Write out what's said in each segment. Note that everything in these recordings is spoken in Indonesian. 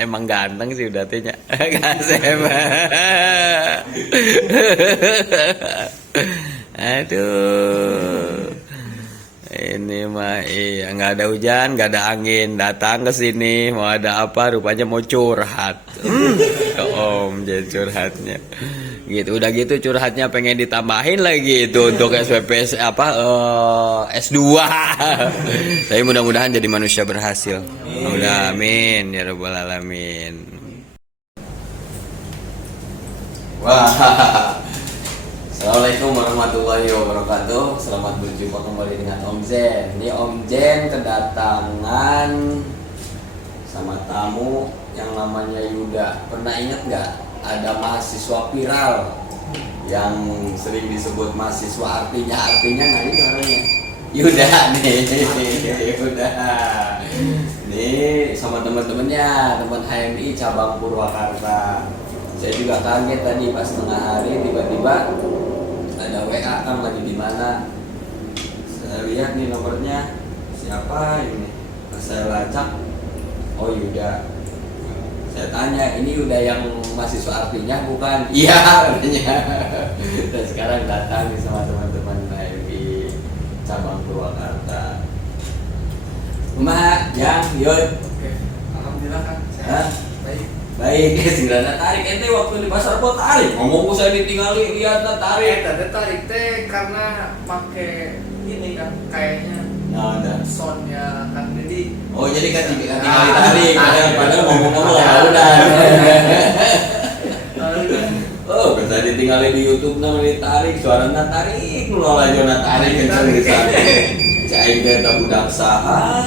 emang ganteng sih udah tehnya. Kasem. Aduh. Ini mah iya nggak ada hujan, nggak ada angin, datang ke sini mau ada apa? Rupanya mau curhat. Ke Om jadi curhatnya. Gitu udah gitu curhatnya pengen ditambahin lagi itu untuk SPP S2. Tapi mudah-mudahan jadi manusia berhasil. Udah amin ya rabbal alamin. Wah. Assalamualaikum warahmatullahi wabarakatuh. Selamat berjumpa kembali dengan Om Zen. Ini Om Zen kedatangan sama tamu yang namanya Yuda. Pernah ingat nggak ada mahasiswa viral yang sering disebut mahasiswa artinya nggak ini orangnya? Yuda nih, Yuda. Nih sama teman-temannya, teman HMI cabang Purwakarta. Saya juga kaget tadi pas tengah hari tiba-tiba ada WA kan lagi di mana. Saya lihat nih nomornya siapa ini. Pas saya lacak, oh Yuda. Saya tanya ini Yuda yang mahasiswa artinya bukan? Iya katanya. Dan sekarang datang nih sama teman-teman di cabang Purwakarta. Kumaha, Jang, Yud? Oke, alhamdulillah kan. Sehat. Baik. Baik, segera tarik ente waktu di pasar kok tarik. Ngomongku saya ditinggali lihat tarik. Tadi tarik teh karena pakai ini kan kayaknya ada. soundnya kan jadi. Oh jadi kan tinggal tarik. Padahal ngomong-ngomong ya udah. Oh bisa ditinggali di YouTube namanya ditarik suaranya tarik nolak aja tarik kenceng di sana. Cai teh budak saha.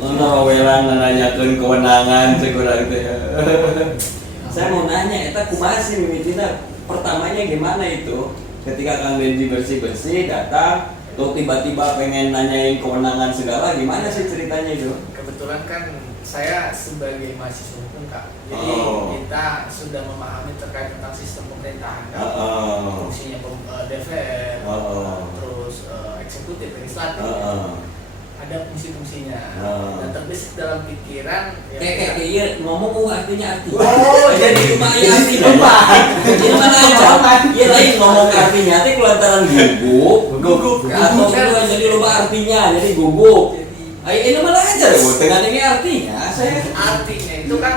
Ono welang nanyakeun kewenangan kurang teh. Saya mau nanya eta kumaha sih mimitina pertamanya gimana itu? Ketika Kang Denji bersih-bersih datang, tuh tiba-tiba pengen nanyain kewenangan segala, gimana sih ceritanya itu? Kebetulan kan saya sebagai mahasiswa hukum Kak. Jadi kita sudah memahami terkait tentang sistem pemerintahan Kak. Fungsinya DPR, terus eksekutif, legislatif. Ada fungsi-fungsinya dan terbesit dalam pikiran kayak ngomong artinya jadi lumayan artinya jadi mana aja ya lain ngomong artinya tapi kelantaran gugup atau kedua jadi lupa artinya jadi gugup ini malah aja loh dengan ini artinya saya artinya itu kan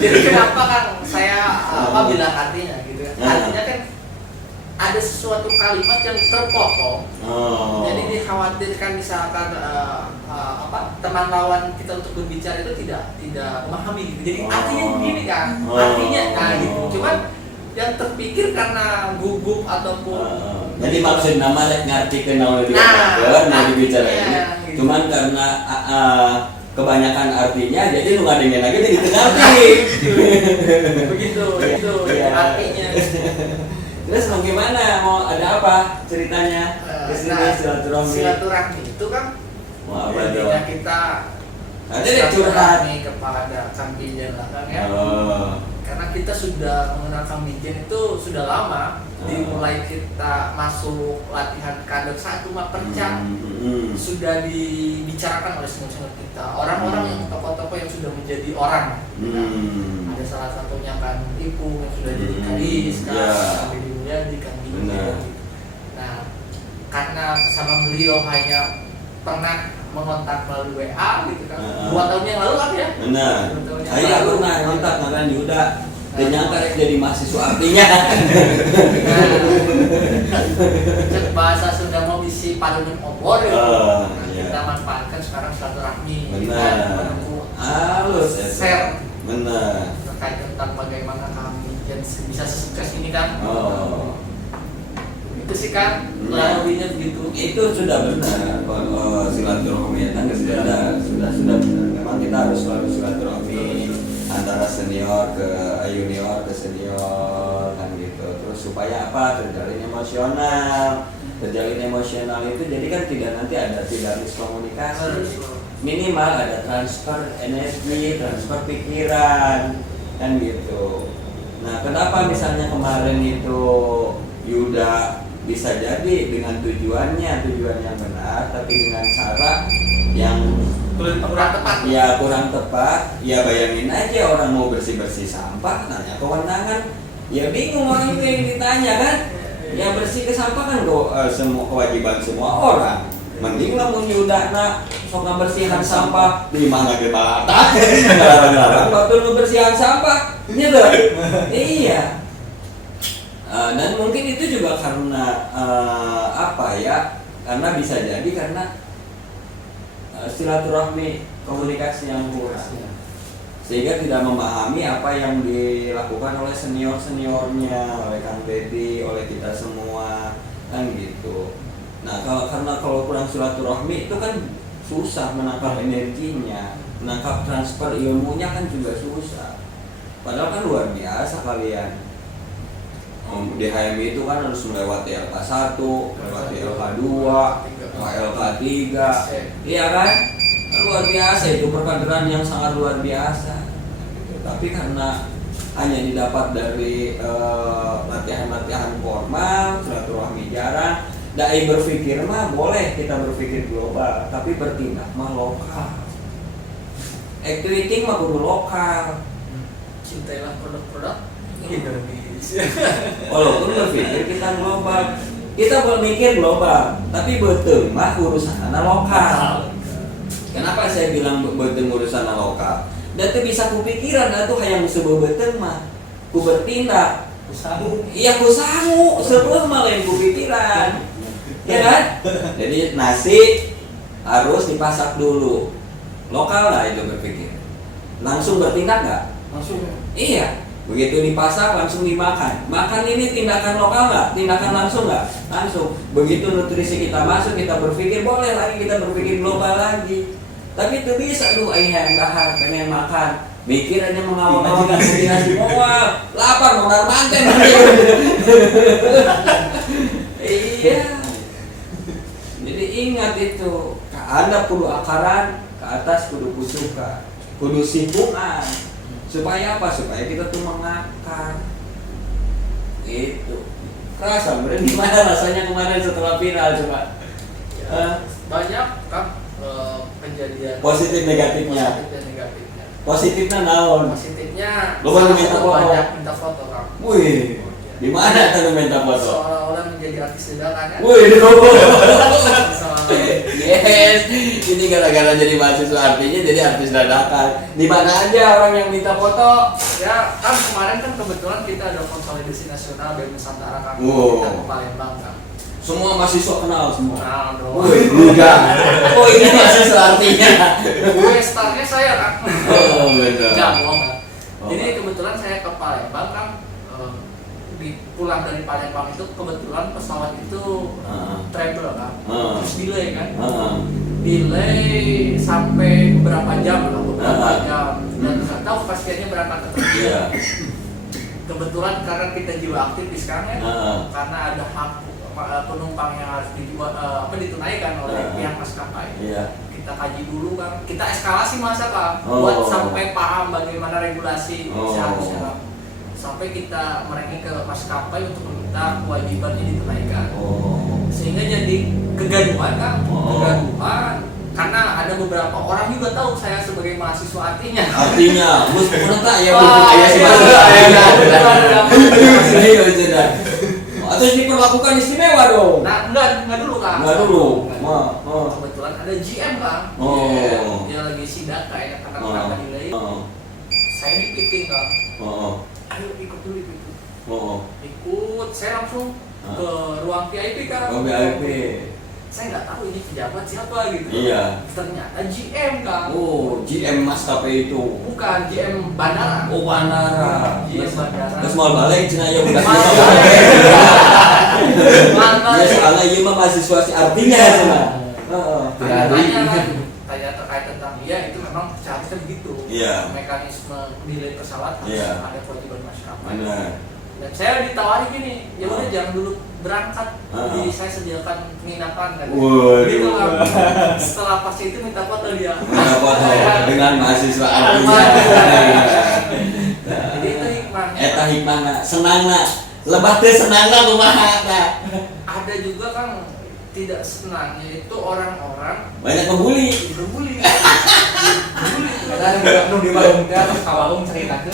jadi kenapa kan saya bilang artinya gitu kan artinya kan ada sesuatu kalimat yang terpotong, jadi dikhawatirkan misalkan teman lawan kita untuk berbicara itu tidak memahami gitu. Jadi artinya begini kan, artinya gitu. Cuman yang terpikir karena gugup ataupun jadi maksud nama ngerti kenal dibicarain. Gitu. Cuman karena kebanyakan artinya jadi lu nggak dengerin lagi jadi ngerti. Begitu artinya. Terus mau gimana? Mau ada apa ceritanya? Kesini silaturahmi itu kan intinya kita ada curhat nih kepada Kang Bijen lah kan ya. Karena kita sudah mengenal Kang Bijen itu sudah lama. Dimulai kita masuk latihan kader 1 Maperca sudah dibicarakan oleh senior kita. Orang-orang yang tokoh-tokoh yang sudah menjadi orang. Ada salah satunya kan Ipu yang sudah jadi kadis kan. Di Kang Bijen. Nah, karena sama beliau hanya pernah mengontak melalui WA gitu kan. 2 tahun yang lalu kan ya? Benar. Saya pernah kontak dengan Yuda. Dan nyangka jadi mahasiswa artinya. Bahasa sudah mau isi paduan obor ya. Kita manfaatkan sekarang silaturahmi. Benar. Halus share. Benar. Terkait tentang bagaimana kami bisa sukses ini kan. Itu sih kan lebihnya begitu. Itu sudah benar. Silaturahmi kan sudah benar. Memang kita harus selalu silaturahmi antara senior ke junior ke senior kan gitu. Terus supaya apa? Terjalin emosional itu jadi kan tidak miskomunikasi. Minimal ada transfer energi, transfer pikiran kan gitu. Nah, kenapa misalnya kemarin itu Yuda bisa jadi dengan tujuan yang benar tapi dengan cara kurang tepat. Ya kurang tepat. Ya bayangin aja orang mau bersih-bersih sampah nanya kewenangan. Ya bingung orang itu yang ditanya kan. Ya bersih ke sampah kan semua kewajiban semua orang. Mending lah mun yudana sok ngabersihan sampah di mana ge batak. Ngarang-ngarang batur ngebersihan sampah. Nya teh. Iya. Dan mungkin itu juga karena apa ya? Karena bisa jadi karena silaturahmi komunikasi yang kurang. Sehingga tidak memahami apa yang dilakukan oleh senior-seniornya, oleh Kang Dedi, oleh kita semua, kan gitu. Nah, karena kalau kurang silaturahmi itu kan susah menangkap energinya, menangkap transfer ilmunya kan juga susah. Padahal kan luar biasa kalian. Di HMI itu kan harus melewati LK1, melewati LK2, LK3, iya kan? Luar biasa itu perkaderan yang sangat luar biasa. Tapi karena hanya didapat dari latihan-latihan formal, silaturahmi jarang. Dai berpikir mah boleh kita berpikir global, tapi bertindak mah lokal. Acting mah kudu lokal. Cintailah produk-produk Indonesia. Walaupun berpikir kita global, kita berpikir global, tapi betul mah urusan lokal. Kenapa saya bilang betul urusan lokal? Dan itu bisa kupikiran, itu hayang sebuah betul mah, ku bertindak. Iya ku sangu, sebuah mah lain kupikiran. Ya kan? Jadi nasi harus dipasak dulu. Lokal lah itu berpikir. Langsung bertindak nggak? Langsung. Iya. Begitu dipasak langsung dimakan. Makan ini tindakan lokal nggak? Tindakan langsung nggak? Langsung. Begitu nutrisi kita masuk, kita berpikir boleh lagi kita berpikir global lagi. Tapi itu bisa lu ayah dahar pengen makan. Mikir aja mengawal-awal imajinasi semua. Lapar mau manten. Iya. Jadi ingat itu, Anda kudu akaran, ke atas kudu kusuka, kudu sipungan. Supaya apa? Supaya kita tuh mengakar. Itu. Kerasa, bener gimana rasanya kemarin setelah viral coba? Ya, banyak kan kejadian Positif negatifnya. Positif dan negatifnya. Positifnya naon? Positifnya Lu baru minta foto. banyak minta foto kan. Wih, di mana tuh minta foto? Seolah-olah menjadi artis dadakan kan. Wih, di bawah. Soalnya Yes, ini gara-gara jadi mahasiswa artinya jadi artis dadakan. Di mana aja orang yang minta foto? ya kan kemarin kan kebetulan kita ada konsolidasi nasional BEM Nusantara kan. Wow. Kita ke Palembang kan. Semua mahasiswa kenal semua. Nah, dong. Wih, enggak. Oh, ini mahasiswa artinya. Gue startnya saya kan. Oh, benar. Jago kan. Oh. Jadi kebetulan saya ke Palembang kan di pulang dari Palembang itu kebetulan pesawat itu travel kan. Terus delay kan. Delay sampai beberapa jam lah, beberapa jam. Dan nggak tahu pastinya berangkat ke Turki. Iya. Kebetulan karena kita jiwa aktivis kan ya, karena ada hak penumpang yang harus ditunaikan oleh pihak maskapai. Iya. Kita kaji dulu kan, kita eskalasi masa kan, buat sampai paham bagaimana regulasi seharusnya kan. Sampai kita merengek ke maskapai untuk meminta kewajibannya ditunaikan. Sehingga jadi kegaduhan kan, kegaduhan. Karena ada beberapa orang juga tahu saya sebagai mahasiswa artinya. Artinya, mus tak ya atau diperlakukan istimewa dong. Nah, enggak dulu kan. Enggak dulu. Kebetulan ada GM kan. Dia lagi sidak kayak karena kenapa delay. Saya ini meeting kan. Ayo ikut dulu itu. Ikut, saya langsung ke ruang VIP kan. Oh, VIP. Saya nggak tahu ini pejabat siapa gitu. Iya. Ternyata GM kan. Oh, GM maskapai itu. Bukan GM bandara. Oh, bandara. GM bandara. Terus mau balik cina ya udah. Mana? Ya soalnya iya mah mahasiswa si artinya cina. Tanya kan, tanya terkait tentang dia itu memang seharusnya begitu. Iya. Mekanisme delay pesawat harus ada kewajiban maskapai. Benar. Dan saya ditawari gini, ya udah jangan dulu berangkat, jadi saya sediakan penginapan kan. Gitu kan. Setelah pas itu minta foto dia. Minta foto dengan mahasiswa artinya. Jadi itu hikmahnya. Eta hikmahna, senangna. Lebah teh senangna kumaha tah. Ada juga kan tidak senang, yaitu orang-orang banyak membuli. dibully. ada budak nu di warung teh terus ka warung cerita ke.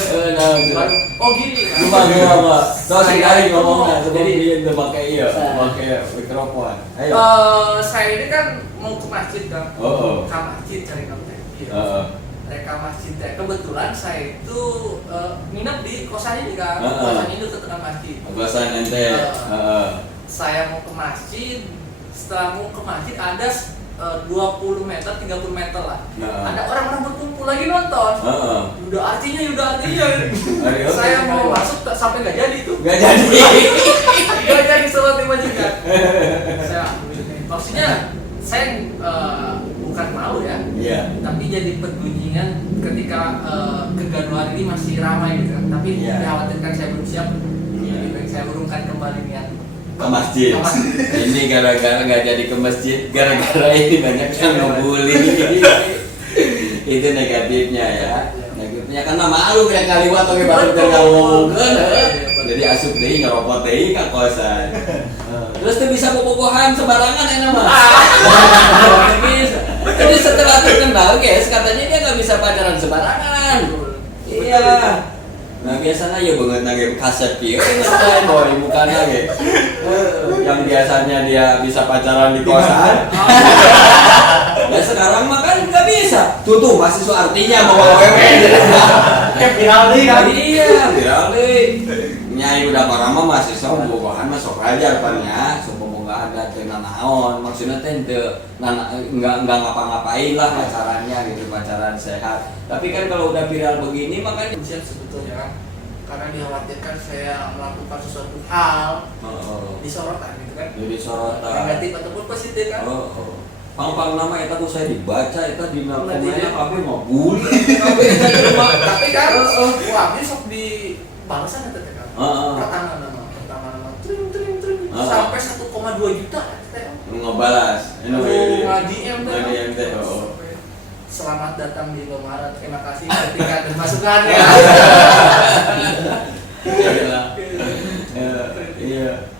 Oh gini. Enggak. Terus sekali ngomongnya sebelum dia udah pakai pakai mikrofon. Ayo. Saya ini kan mau ke masjid kan. Ke masjid cari kafe. Mereka masjid teh. Kebetulan saya itu nginep di kosan ini kan. Kosan ini dekat dengan masjid. Kosan ente. Saya mau ke masjid. Setelah mau ke masjid ada 20 meter, 30 meter lah. Ada orang-orang berkumpul lagi nonton. Udah artinya. Saya mau masuk sampai nggak jadi tuh. Nggak jadi. Nggak jadi sholat di majikan. Maksudnya saya bukan malu ya. Iya. Tapi jadi pergunjingan ketika kegaduhan ini masih ramai gitu kan. Tapi dikhawatirkan saya belum siap. Lebih baik saya urungkan kembali niat ke masjid. Ini gara-gara nggak jadi ke masjid, gara-gara ini banyak yang ngebully. Itu negatifnya ya. Negatifnya karena malu kayak kaliwat oke baru ngomongkeun. Jadi asup deui ngerokok deui ka kosan. Terus tuh bisa bobogohan sembarangan enak mah. Jadi setelah terkenal guys, katanya dia nggak bisa pacaran sembarangan. Iya. Nah biasanya ya banget nage kaset pieu ngeun boy bukan lagi. Yang biasanya dia bisa pacaran di kosan. Ya sekarang mah kan nggak bisa. Tuh mahasiswa artinya bawa wewe. Viral nih kan. Iya, viral nih. Nyai udah parah mah mahasiswa bobogohan mah sok aja depannya. Semoga ada teu naon. Maksudnya teh teu enggak ngapa-ngapain lah pacarannya gitu, pacaran sehat. Tapi kan kalau udah viral begini makanya siap sebetulnya kan. Karena dikhawatirkan saya melakukan sesuatu hal disorotan gitu kan. jadi sorotan. Negatif ataupun positif kan. Pang nama eta ku saya dibaca eta di komennya kabeh mah bully kabeh eta di rumah. Tapi kan wah ini sok di balasan eta teh kan. Pertama nama tring sampai 1,2 juta teh. Ngebalas. Nge-DM teh. Selamat datang di Indomaret. Terima kasih ketika dan masukannya. Iya.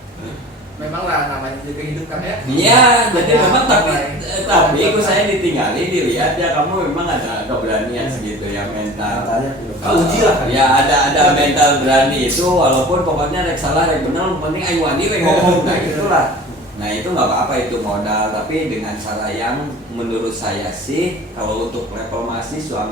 Memang lah namanya juga hidup kan ya. Iya, jadi memang tapi aku saya ditinggali dilihat ya kamu memang ada keberanian segitu ya mental. Uji lah. Ya ada mental berani itu walaupun pokoknya rek salah rek benar penting ayo wani we ngomong nah itulah. Nah itu nggak apa-apa itu modal tapi dengan cara yang menurut saya sih kalau untuk level mahasiswa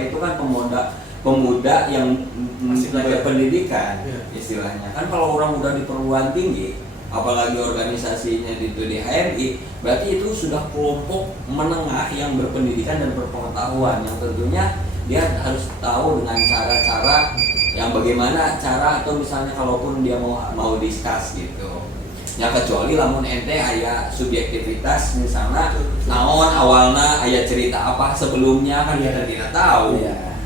itu kan pemuda yang masih belajar pendidikan istilahnya kan kalau orang udah di perguruan tinggi apalagi organisasinya di HMI berarti itu sudah kelompok menengah yang berpendidikan dan berpengetahuan yang tentunya dia harus tahu dengan cara-cara yang bagaimana cara atau misalnya kalaupun dia mau discuss gitu. Ya kecuali lamun ente aya subjektivitas misalnya naon awalna aya cerita apa sebelumnya kan kita tidak tahu.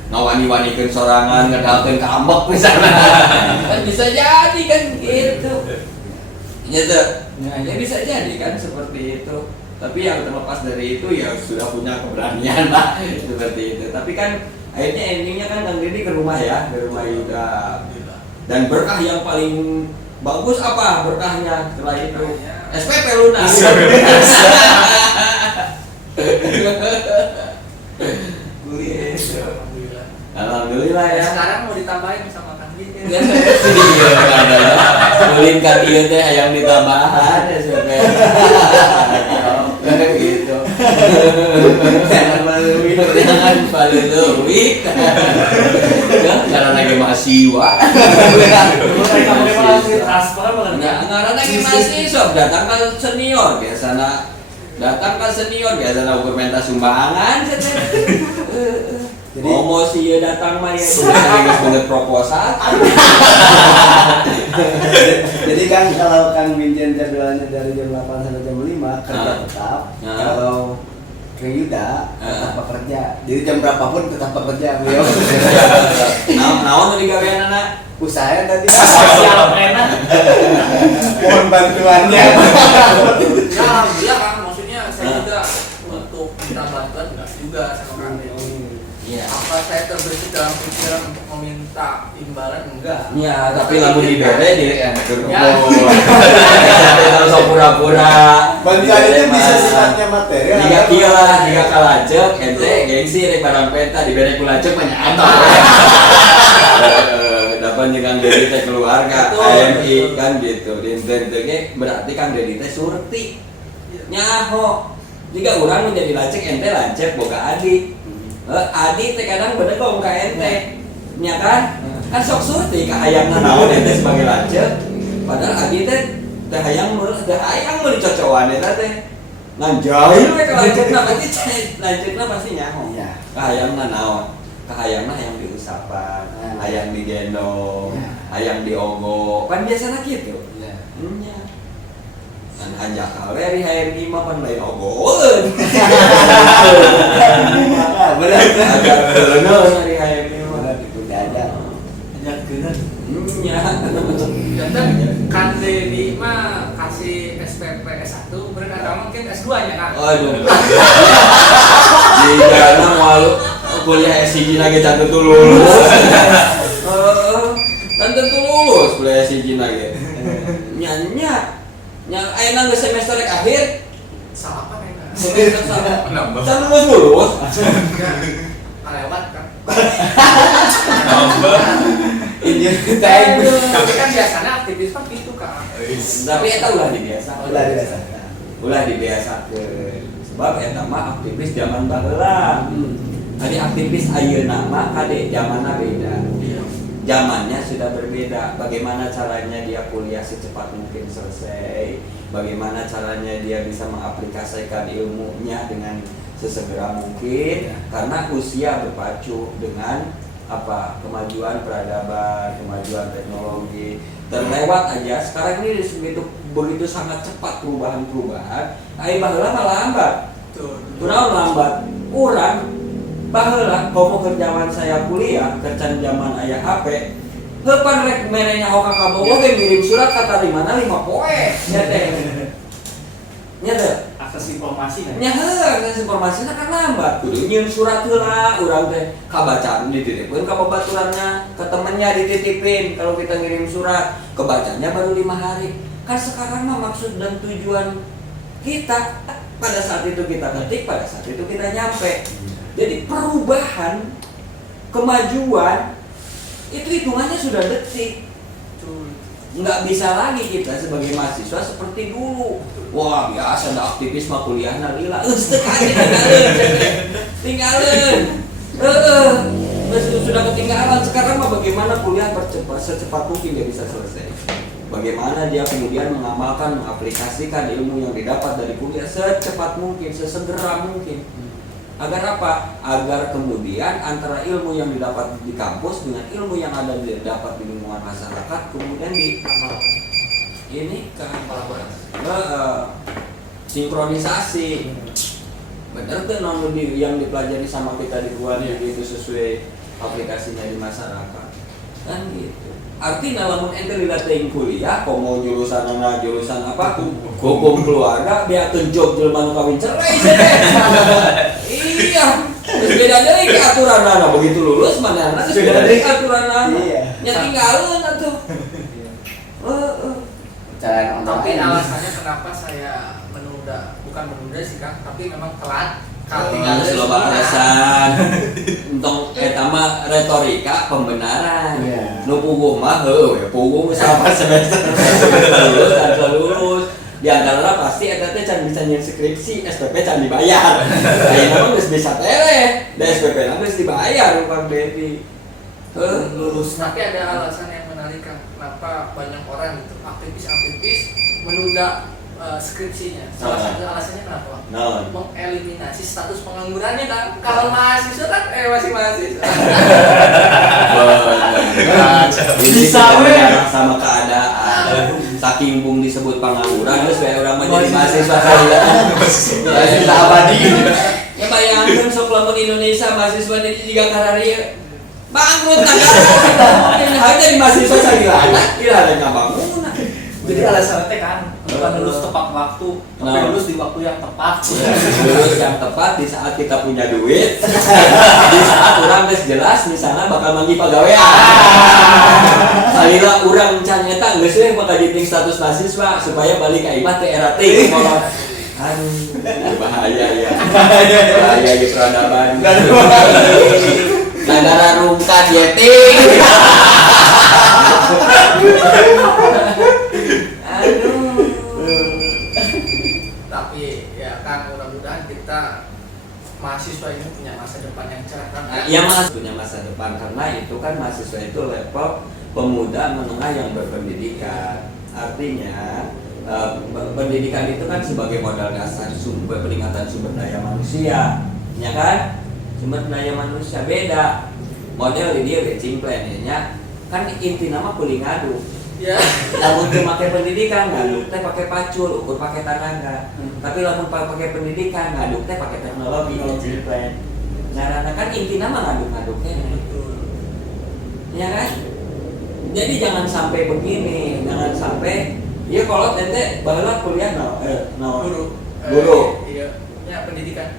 Ngawani-wanikeun sorangan ngedalkeun kambek misalnya. Kan bisa jadi kan gitu. Ya bisa jadi kan seperti itu. Tapi yang terlepas dari itu ya sudah punya keberanian lah seperti itu. Tapi kan akhirnya endingnya kan Kang Didi ke rumah ya, ke rumah Yuda. Dan berkah yang paling bagus apa berkahnya setelah itu? SPP lunas. Alhamdulillah ya. Sekarang mau ditambahin sama Kang Didi. Ulin ka ieu teh hayang ditambahan SPP. Gitu. Jangan maluin, jangan maluin. Karena lagi mahasiswa. Karena lagi mahasiswa datang ke senior biasana ukur pentas sumbangan. Promosi ya datang mah ya sudah proposal. Jadi kan kalau Kang Binjen jadwalnya dari jam 8 sampai jam 5 kerja tetap. Kalau Kang Yuda tetap bekerja. Jadi jam berapapun tetap bekerja beliau. Naon di gawean anak? Usaha tadi. Siap enak. Mohon bantuannya. Ya alhamdulillah Kang, maksudnya saya juga untuk minta bantuan enggak juga sama kami. Iya. Apa saya terbesit dalam pikiran untuk meminta imbalan? Enggak. Ya, tapi lamun dibere di Ya. Kalau pura-pura. Bantuan itu bisa sifatnya material. Jika kieu lah, jika kalajeng ente gengsi rek barang penta dibere ku lajeng mah nyaeta. Dapat jeung Dedi teh keluarga AMI kan gitu. Dinten teh ge berarti Kang Dedi teh surti. Nyaho. Jika urang menjadi lacek ente lancep boga adik. Adi teh kadang bedegong ka ente. Nya kan? Kan sok surti ka hayangna naon ente sebagai lanceuk. Padahal Adi teh teh hayang meuli cocokan eta teh. Ngan jahil we ka lanceukna pasti lanceukna pasti nyaho. Iya. Ka hayangna naon? Ka hayangna hayang diusapan, hayang digendong, hayang diogo. Kan biasana kitu. Iya. Nya. Kan hanjakal we di HMI mah pan lain ogoeun. Benar. Agak keuneun di HMI mah. Benar itu ada. Hanya keuneun. Nya. Dan kan Dedi mah kasih SPP S1, berarti mungkin S2 nya kan. Aduh. Jigana moal kuliah S1 lagi can teu lulus. Kan tentu lulus kuliah S1 lagi. Nya ayeuna geus semester rek akhir. Salah apa nih? Semester salah. Nambah. Can lulus. Lewat kan. Ini Tapi kan biasanya aktivis mah gitu kan. Tapi eta ulah dibiasa. Ulah dirasa. Ulah dibiasakeun. Sebab eta mah aktivis zaman baheula. Tadi aktivis ayeuna mah kade zamanna beda. Zamannya sudah berbeda. Bagaimana caranya dia kuliah secepat mungkin selesai? Bagaimana caranya dia bisa mengaplikasikan ilmunya dengan sesegera mungkin? Karena usia berpacu dengan apa? Kemajuan peradaban, kemajuan teknologi. Terlewat aja. Sekarang ini begitu sangat cepat perubahan-perubahan. Ai baheula mah lambat. Kunaon lambat? Urang baheula komo keur zaman saya kuliah, kercan zaman aya HP. Heupan rek mere nyaho ka kabogo ge ngirim surat ka tarimana 5 poe. Nya teh. Nya teh. Akses informasi kan? Nya heuh, akses informasina kan lambat. Kudu nyieun surat heula, urang teh kabacaan dititipkeun ka babaturanna, ke temennya dititipin kalau kita ngirim surat. Kebacanya baru 5 hari. Kan sekarang mah maksud dan tujuan kita pada saat itu kita ketik, pada saat itu kita nyampe. Jadi perubahan, kemajuan itu hitungannya sudah detik. Nggak bisa lagi kita sebagai mahasiswa seperti dulu. Wah biasa ada aktivis mah kuliahna lila. Tinggalin. Sudah ketinggalan. Sekarang mah bagaimana kuliah secepat mungkin dia bisa selesai. Bagaimana dia kemudian mengamalkan, mengaplikasikan ilmu yang didapat dari kuliah secepat mungkin, sesegera mungkin. Agar apa? Agar kemudian antara ilmu yang didapat di kampus dengan ilmu yang ada didapat di lingkungan masyarakat kemudian ini kan sinkronisasi. Benar tuh non yang dipelajari sama kita di luar itu sesuai aplikasinya di masyarakat. Kan gitu. Artinya lamun ente dilatih kuliah, komo jurusan apa? Hukum keluarga, beakeun job jelema nu kawin cerai. Iya. Terus beda deui ke aturanna, begitu lulus manehna geus beda deui aturanna. Nya tinggalin atuh. Tapi alasannya kenapa saya bukan menunda sih Kang, tapi memang telat. Harus loba alasan. Untung eta mah retorika pembenaran. Nu puguh mah heuh, puguh sabar semester lulus dan lulus. Di antara pasti eta teh can bisa nyen skripsi, SPP can dibayar. Ayeuna mah geus bisa teh, da SPP-na geus dibayar Kang Dedi. Lulus. Tapi ada alasan yang menarik Kang, kenapa banyak orang itu aktivis menunda skripsinya. Salah satu alasannya kenapa? Mengeliminasi status penganggurannya kan. Kalau mahasiswa kan masih mahasiswa. Bisa sama keadaan. Saking bung disebut pengangguran terus bae urang mah jadi mahasiswa saja. Mahasiswa abadi. Ya bayangkeun sok lamun Indonesia mahasiswa jadi jiga kararieu. Bangkrut negara. Hanya di mahasiswa saja. Ira ada bangunan. Jadi alasan teh kan bukan lulus tepat waktu, tapi lulus di waktu yang tepat. Lulus yang tepat di saat kita punya duit, di saat orang tes jelas misalnya bakal manggil pagawean. Salila urang can eta geus we bakal diting status mahasiswa supaya balik ka imah teh era ting. Aduh, bahaya ya. Bahaya di peradaban. Negara rungkat ya ting. Aduh. Tapi ya kan mudah-mudahan kita mahasiswa ini punya masa depan yang cerah kan. Iya mas punya masa depan karena itu kan mahasiswa itu level pemuda menengah yang berpendidikan. Artinya pendidikan itu kan sebagai modal dasar sumber peningkatan sumber daya manusia, ya kan? Sumber daya manusia beda. Model dia becing plan-nya kan inti nama kuling ngadu. Ya. Lamun teu make pendidikan ngaduk teh pakai pacul, ukur pakai tenaga. Tapi lamun pakai pendidikan ngaduk teh pakai teknologi becing plan. Carana kan inti nama ngaduk-ngaduknya. Ya kan? Jadi jangan sampai begini, jangan sampai iya kalau ente baheula kuliah guru. Iya, ya pendidikan.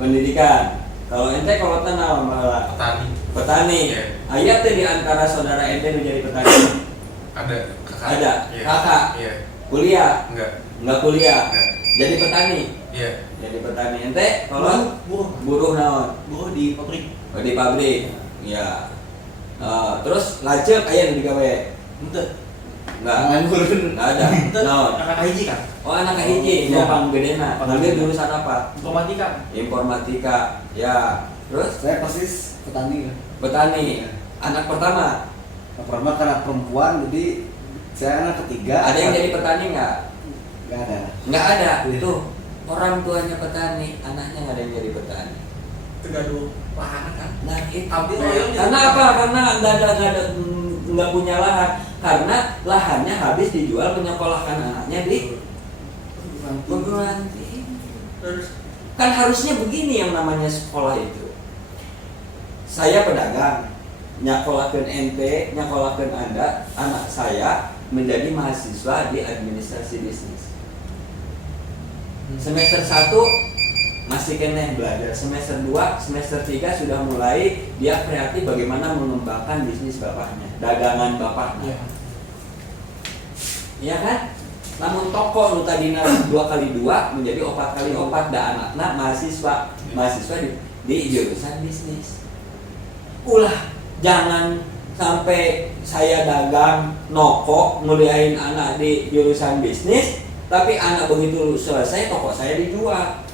Pendidikan. Kalau ente kalau naon baheula? Petani. Yeah. Aya teh di antara saudara ente nu jadi petani. Ada kakak. Ada. Iya. Kakak. Iya. Kuliah. Enggak. Kuliah. Enggak. Jadi petani. Iya. Jadi petani. Ente kalau buruh naon? Buruh di pabrik. Oh, di pabrik. Iya. Terus lajeng aya nu digawe. Henteu. Enggak. Nganggur. Enggak ada. Naon? Anak hiji kan? Oh, anak hiji, Iya. Jepang gedena. Ngambil jurusan apa? Informatika. Informatika. Ya. Terus Saya persis petani. petani. Anak pertama. Pertama karena perempuan jadi saya anak ketiga. Ada yang jadi petani nggak? Nggak ada. Nggak ada. Iya. Tuh orang tuanya petani, anaknya nggak ada yang jadi petani. Tergaduh lahan kan. Nah itu. Ambil royong jadi Karena petani. apa? Karena nggak punya lahan. Karena lahannya habis dijual menyekolahkan anaknya di perguruan tinggi. Terus Kan harusnya begini yang namanya sekolah itu. Saya pedagang, nyakolakeun ente, nyakolakeun Anda, anak saya menjadi mahasiswa di administrasi bisnis. Semester 1 masih kena belajar, semester 2, semester 3 sudah mulai dia kreatif bagaimana mengembangkan bisnis bapaknya, dagangan bapaknya. Iya kan? Namun toko nu tadina 2x2 menjadi 4x4 da anakna mahasiswa di jurusan bisnis. Ulah jangan sampai saya dagang noko nguliahin anak di jurusan bisnis, tapi anak begitu selesai toko saya dijual.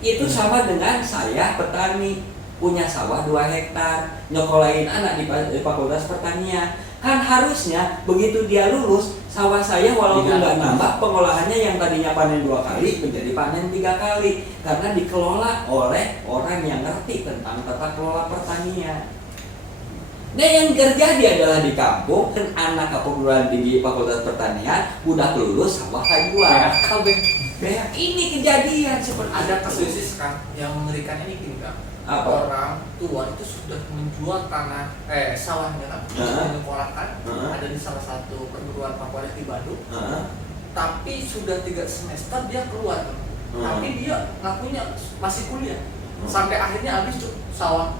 Itu sama dengan saya petani punya sawah 2 hektar nyokolain anak di fakultas pertanian. Kan harusnya begitu dia lulus sawah saya walaupun nggak nambah pengolahannya yang tadinya panen 2 kali menjadi panen 3 kali karena dikelola oleh orang yang ngerti tentang tata kelola pertanian. Nah yang terjadi adalah di kampung kan anak perguruan tinggi fakultas pertanian udah lulus sawah jual. Ini kejadian seperti ada kasus kan yang mengerikan ini gini kan. Apa? Orang tua itu sudah menjual tanah sawahnya kan untuk menyekolahkan ada di salah satu perguruan favorit di Bandung. Tapi sudah 3 semester dia keluar kan. Tapi dia ngakunya masih kuliah. Sampai akhirnya habis tuh sawah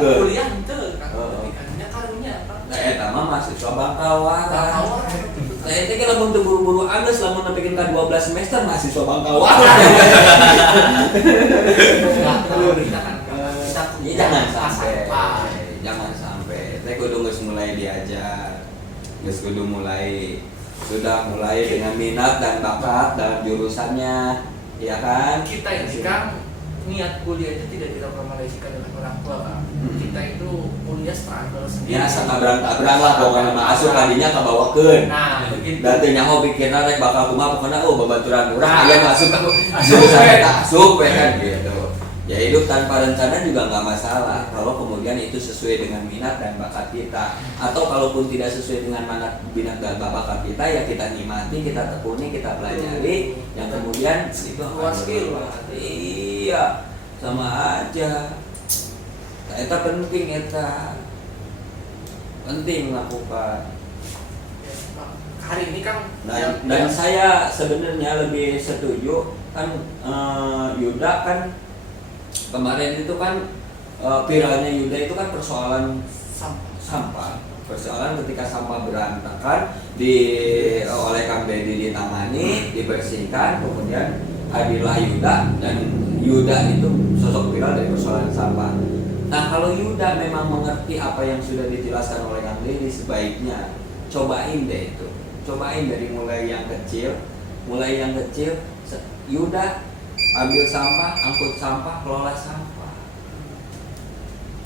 kuliah itu kan. Ikannya karunya kan. Nah eta mah mahasiswa bangkawan. Bangkawan. Nah itu kan lamun teu buru-buru ageus lamun nepikeun ka 12 semester mahasiswa bangkawan. Kita kan Ya, jangan sampai. Teh kudu geus mulai diajar. Geus kudu sudah mulai dengan minat dan bakat dalam jurusannya. Ya kan? Kita ini kan niat kuliah itu tidak direkomendasikan oleh orang tua kan. Kita itu kuliah struggle sendiri. Ya sabrang lah pokoknya mah asup kadinya kabawakeun. Nah, begitu. Dan teh nyaho pikirna rek bakal kumaha pokona babaturan urang aya masuk jurusan eta asup ya kan gitu. Ya hidup tanpa rencana juga nggak masalah kalau kemudian itu sesuai dengan minat dan bakat kita, atau kalaupun tidak sesuai dengan minat dan bakat kita ya kita nikmati, kita tekuni, kita pelajari yang kemudian itu buat skill. Iya sama aja. Nah, itu penting melakukan. hari ini kan dan saya sebenarnya lebih setuju kan, Yuda kan kemarin itu kan viralnya Yuda itu kan persoalan sampah. Persoalan ketika sampah berantakan oleh Kang Deddy ditangani, dibersihkan, kemudian hadirlah Yuda, dan Yuda itu sosok viral dari persoalan sampah. Nah, kalau Yuda memang mengerti apa yang sudah dijelaskan oleh Kang Deddy, sebaiknya cobain deh itu. Cobain dari mulai yang kecil. Yuda ambil sampah, angkut sampah, kelola sampah.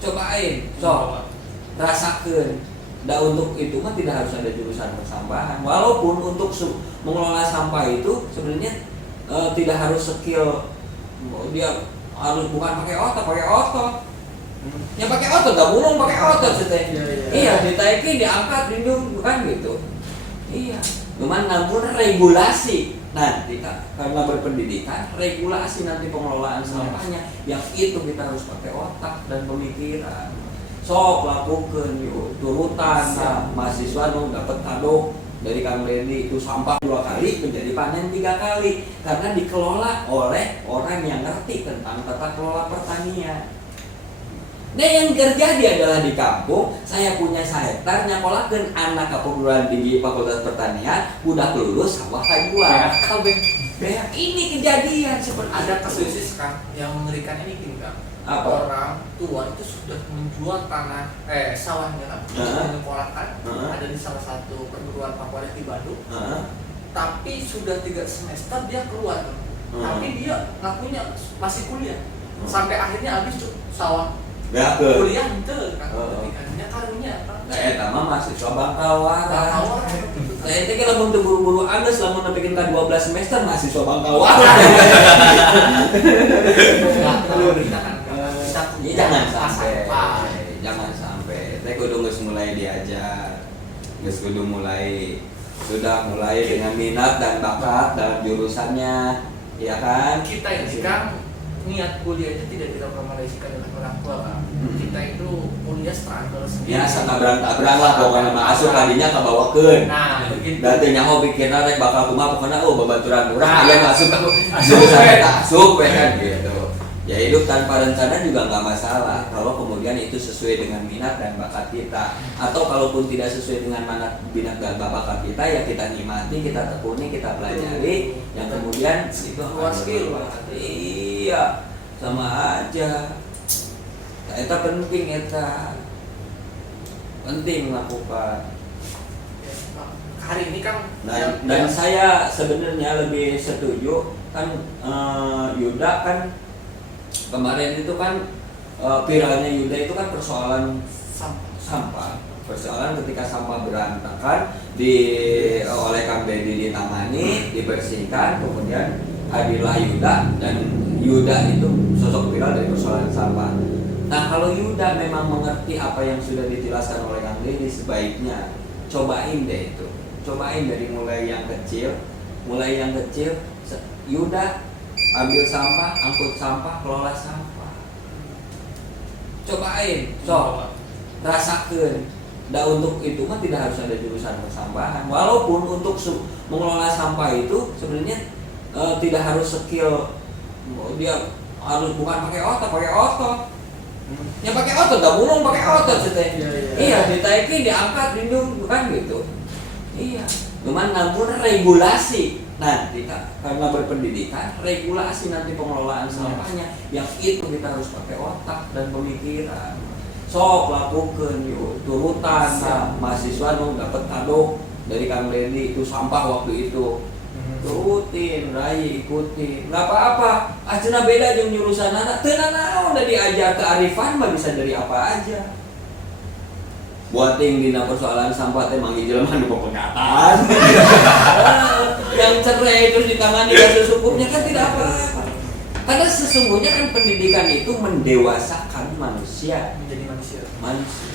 Cobain, rasakan. Dan untuk itu kan tidak harus ada jurusan persampahan. Walaupun untuk mengelola sampah itu sebenarnya tidak harus skill, dia harus bukan pakai otot. Ya pakai otot, gak mulung pakai otot seteh. Iya, ditaikin, diangkat, lindung, bukan gitu. Iya, cuman namun regulasi nanti karena berpendidikan, regulasi nanti pengelolaan sampahnya, yang itu kita harus pakai otak dan pemikiran. Sok lakukan yuk turutan, mahasiswa dong dapat kado dari Kang Deddy itu sampah 2 kali menjadi panen 3 kali karena dikelola oleh orang yang ngerti tentang tata kelola pertanian. Nah, yang terjadi adalah di kampung, saya punya 1 hektar nyakolakeun anak ke perguruan tinggi Fakultas Pertanian, udah lulus sawah kajuan. Ini kejadian seperti ada kasus kan yang mengerikan ini Kang. Orang tua itu sudah menjual tanah sawahnya untuk menyekolakan, ada di salah satu perguruan favorit di Bandung. Tapi sudah 3 semester dia keluar, tapi dia ngakunya masih kuliah. Sampai akhirnya habis tuh sawah kuliah itu kan, ketikanya karunya. Eta mah mahasiswa bangkawaran. Saya teh kalau mau buru-buru Anda selama bikin ka 12 semester mahasiswa bangkawaran. Jangan sampai. Teh kudu geus mulai diajar. Geus kudu sudah mulai dengan minat dan bakat dalam jurusannya, ya kan? Kita ini kan niat kuliahnya tidak direkomendasikan oleh orang tua kan. Kita itu kuliah struggle sendiri. Ya, tabrak lah pokoknya mah asup kadinya kabawakeun. Nah, begitu. Da teh nyaho pikirna rek bakal kumaha pokona babaturan urang aya masuk jurusan eta asup ya kan gitu. Ya, hidup tanpa rencana juga nggak masalah kalau kemudian itu sesuai dengan minat dan bakat kita, atau kalaupun tidak sesuai dengan minat dan bakat kita, ya kita nikmati, kita tekuni, kita pelajari, yang kemudian itu luas skill. Iya, sama aja. Eta penting, penting lakukan. Hari ini kan dan saya sebenarnya lebih setuju kan, Yuda kan kemarin itu kan viralnya Yuda itu kan persoalan sampah. Persoalan ketika sampah berantakan oleh Kang Deddy ditangani, dibersihkan, kemudian hadirlah Yuda, dan Yuda itu sosok viral dari persoalan sampah. Nah, kalau Yuda memang mengerti apa yang sudah dijelaskan oleh Kang Deddy, sebaiknya cobain deh itu. Cobain dari mulai yang kecil. Yuda ambil sampah, angkut sampah, kelola sampah. Cobain, rasakan. Dan untuk itu kan tidak harus ada jurusan persampahan. Walaupun untuk mengelola sampah itu sebenarnya tidak harus skill, dia harus bukan pakai otot. Ya pakai otot, gak mulung pakai otot seteh. Iya, ditaikin, diangkat, lindung, bukan gitu. Iya, cuman namun regulasi nanti karena berpendidikan, regulasi nanti pengelolaan sampahnya, yang itu kita harus pakai otak dan pemikiran. Sok lakukan yuk turutan, mahasiswa dong dapat kado dari Kang Deddy itu sampah waktu itu. Turutin, ikutin, nggak apa-apa. Aja beda jeung jurusan anak, tenang udah diajar kearifan mah bisa dari apa aja. Buat dina persoalan sampah teh manggil jelema nu pengatan. Yang cerai terus ditangani kasus hukumnya kan tidak apa-apa. Karena sesungguhnya kan pendidikan itu mendewasakan manusia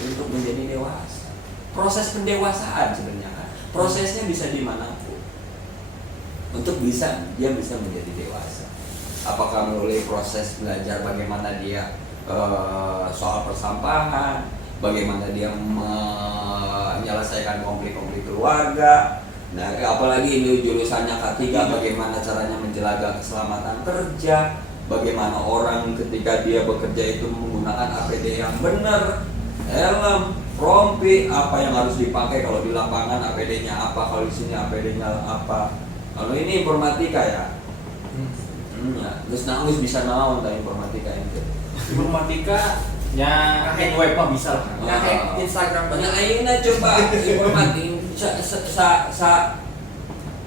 untuk menjadi dewasa. Proses pendewasaan sebenarnya kan. Prosesnya bisa dimanapun. Untuk dia bisa menjadi dewasa. Apakah melalui proses belajar bagaimana dia soal persampahan, bagaimana dia menyelesaikan konflik-konflik keluarga, Nah, apalagi ini jurusannya K3, bagaimana caranya menjaga keselamatan kerja, bagaimana orang ketika dia bekerja itu menggunakan APD yang benar, helm, rompi, apa yang harus dipakai kalau di lapangan, APD-nya apa, kalau di sini APD-nya apa. Kalau ini informatika ya. Ya, terus nangis bisa naon tentang informatika itu. Informatika nya hack web mah bisa lah. Nge-hack Instagram Banyak banyak. ayeuna coba informatika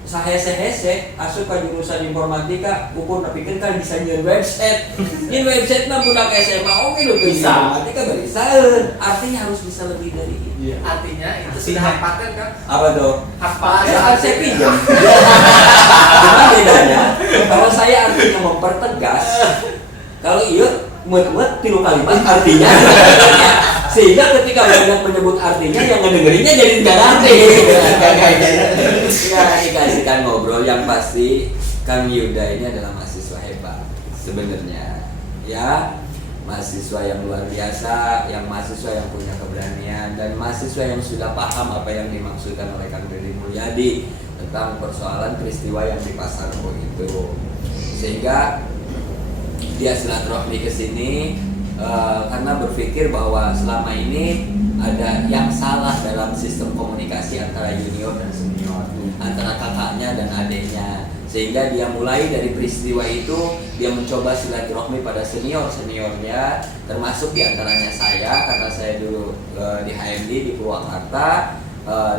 sa hese asup ka jurusan informatika ukur napikeun kan bisa nyeun website. Nyeun website mah budak SMA oke lho Bisa. informatika bisa. Artinya harus bisa lebih dari itu. Iya. Artinya itu Artinya. sudah hak paten kan? Apa tuh? Hak Ya paten. kan saya pinjam. Cuma bedanya kalau saya artinya mempertegas, kalau iya muat-muat tilu kalimat artinya. Sehingga ketika banyak menyebut artinya yang ngedengerinnya jadi nggak ngerti. Ya dikasihkan ngobrol yang pasti Kang Yuda ini adalah mahasiswa hebat sebenarnya. Ya mahasiswa yang luar biasa, yang mahasiswa yang punya keberanian dan mahasiswa yang sudah paham apa yang dimaksudkan oleh Kang Deddy Mulyadi tentang persoalan peristiwa yang di Pasar Rebo itu. Sehingga dia silaturahmi ke sini karena berpikir bahwa selama ini ada yang salah dalam sistem komunikasi antara junior dan senior, antara kakaknya dan adiknya, sehingga dia mulai dari peristiwa itu dia mencoba silaturahmi pada seniornya, termasuk diantaranya saya karena saya dulu di HMD di Purwakarta,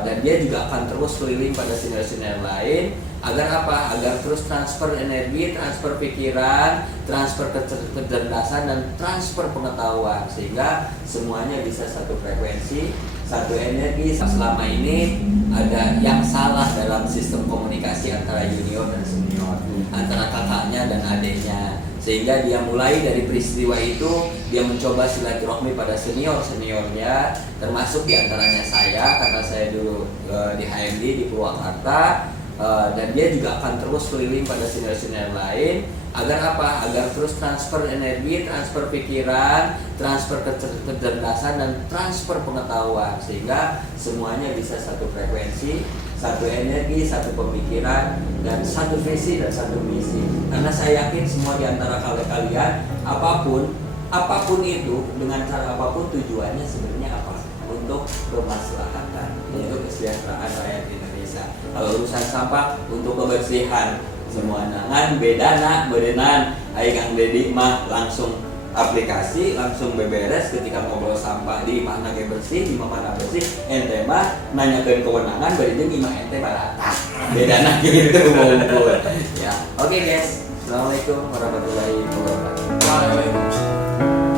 dan dia juga akan terus keliling pada senior-senior lain agar apa? Agar terus transfer energi, transfer pikiran, transfer kecerdasan dan transfer pengetahuan sehingga semuanya bisa satu frekuensi, satu energi. Selama ini ada yang salah dalam sistem komunikasi antara junior dan senior, antara kakaknya dan adiknya, sehingga dia mulai dari peristiwa itu dia mencoba silaturahmi pada seniornya, termasuk diantaranya saya karena saya dulu di HMD di Purwakarta, dan dia juga akan terus keliling pada senior lain agar apa? Agar terus transfer energi, transfer pikiran, transfer kecerdasan dan transfer pengetahuan sehingga semuanya bisa satu frekuensi, satu energi, satu pemikiran dan satu visi dan satu misi. Karena saya yakin semua di antara kalian apapun itu dengan cara apapun tujuannya sebenarnya apa? Untuk kemaslahatan, untuk kesejahteraan rakyat Indonesia. Kalau urusan sampah untuk kebersihan semua nangan bedana berenan ai Kang Deddy mah langsung aplikasi langsung beberes ketika ngobrol sampah di mana ge bersih di mana bersih ente mah nanyakeun kewenangan bari jeung imah ente barata bedana gitu ngumpul ya. Oke guys, assalamualaikum warahmatullahi wabarakatuh. Waalaikumsalam.